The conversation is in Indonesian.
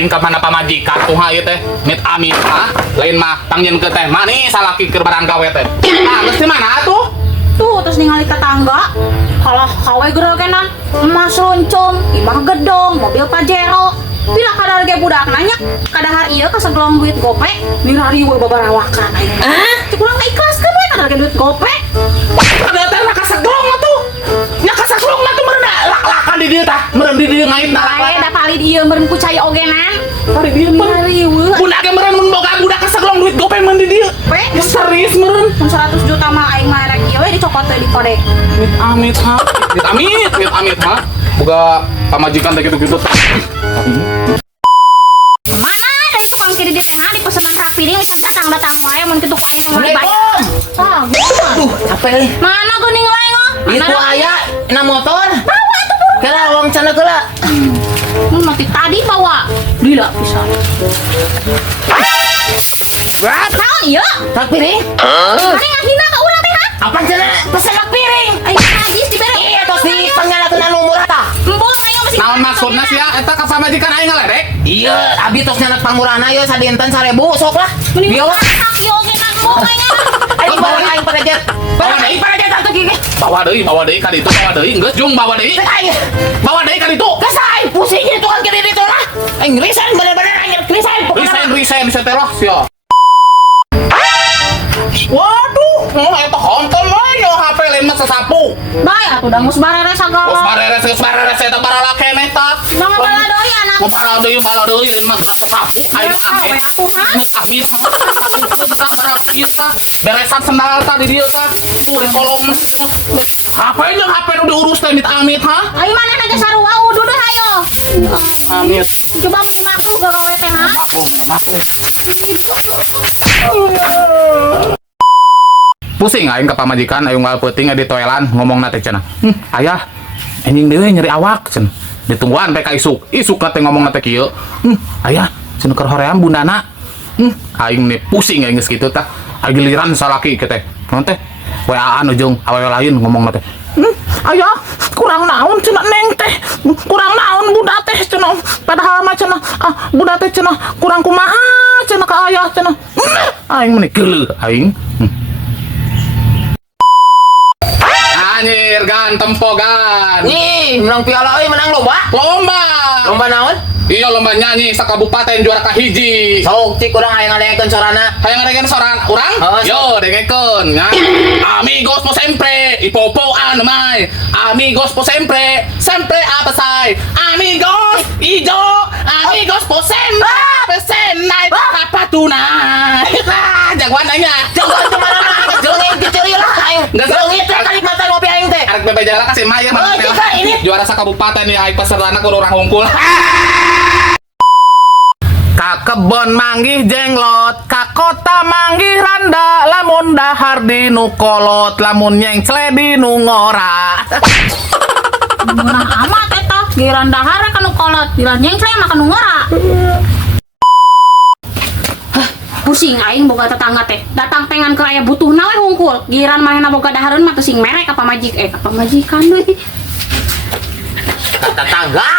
aing ka mana pamajikan tuh ieu teh mit amit lain mah tangjeun ke teh mani salaki keur barang gawe teh geus di mana tuh Tuh terus ningali ke tangga kalau kawe gerogenan emas runcung imah gedong mobil pajero bila kadar ge budak nanya kadahar ieu kasegelong duit gopek mirari we babarawakan aing kurang ikhlas kan we kadar ge duit gopek ada teh kasegelong atuh nya kasegelong atuh meureun lak-lakan di dieu tah meureun di dieu ngain lae da palid ieu meureun ku cai ogenan Hari dia mirari we budak ge meureun mun boga budak kasegelong duit gopek meureun di dieu serius meureun 100 juta mah aing mah rek ieu we dicokot teh di kode mit amit ha boga pamajikan teh gitu-gitu mana dari tukang kiri di teh di pesanan rak piring bisa datang wae mun kitu kaya teh mulai bayar Aduh, capek nih. mana geuning laeng Itu aya na motor. Kala uang cenah kala. mun mati tadi bawa gila pisan Berat. naon ieu Tak piring. hari ngahina ka urang teh ha Apa cenah pesen nak piring? aing hadis dibere Iya tos di pangalateunan umur tah. embung aing masih naon maksudna sia eta ka pamajikan aing ngalerek Iya, abi tos nyanak pangurana yeuh sadinten 1000 sok lah. mending Bieu. hak ieu ge nang embung aing Ayo bawa aing pada jet. Bawa aing pada jet atuh gigi. bawa deui ka ditu bawa deui geus jung bawa deui Aing. bawa deui ka ditu Geus aing pusing itu kan kiri itu lah. Aing resign bener-bener aing resign. resign setelah sia waduh eta honton mah yo HP lain mah sasapu bae atuh dangus barere sagala geus bareres eta barala keneh tah Bang bala deui anak bala deui lain mah geus sasapu aing we atuh ha amit beresan sendal tah di dieu tah di kolom HP jeung HP nu diurus teh mit amit ha aing manehna ge sarua duduh hayo amit coba meni makruh gawe teh ha pusing aing ka pamajikan aya unggal peuting di toelan ngomongna teh cenah ayah anjing deui nyeri awak cenah ditungguan teh ka isuk teh ngomongna teh kieu ayah cenah keur hoream bundana aing nih pusing aing geus kitu tah giliran salaki teh naon teh WA-an ujung awewe lain ngomongna teh ayah kurang naon cenah neng teh kurang naon budak teh cenah padahal mah cenah budak teh cenah kurang kumaha cenah ka ayah cenah aing meni geuleuh aing anjir gan tempogan Nih, menang piala euy menang lomba. lomba Naon? iya lomba nyanyi sakabupaten juara kahiji Sok cik urang aya ngadengekeun sorana. hayang ngadengeun soran urang Oh, yo dengekeun nya amigos po sempre ipopoan mai amigos po sempre apa say amigos ijo amigos po sempre senai apa tunai jagoan anya Jagoan kemana mana jengit kecil lah aing. Jengit teh kali mata ngopi aing teh. arek bebe jala kasih maya Oh, juga ini. juara sakabupaten nih aing pesertana kudu urang hungkul ka kebon manggih jenglot ka kota manggih randa lamun dahar di nu kolot lamun nyengcle di nu ngora murah amat eta giran dahar kanu kolot giran nyengcle mah kanu ngora pusing aing boga tetangga teh datang tengan ke aya butuh nawe hungkul giran manehna boga dahareun mah teu sing mere ka pamajikan deui Tetangga.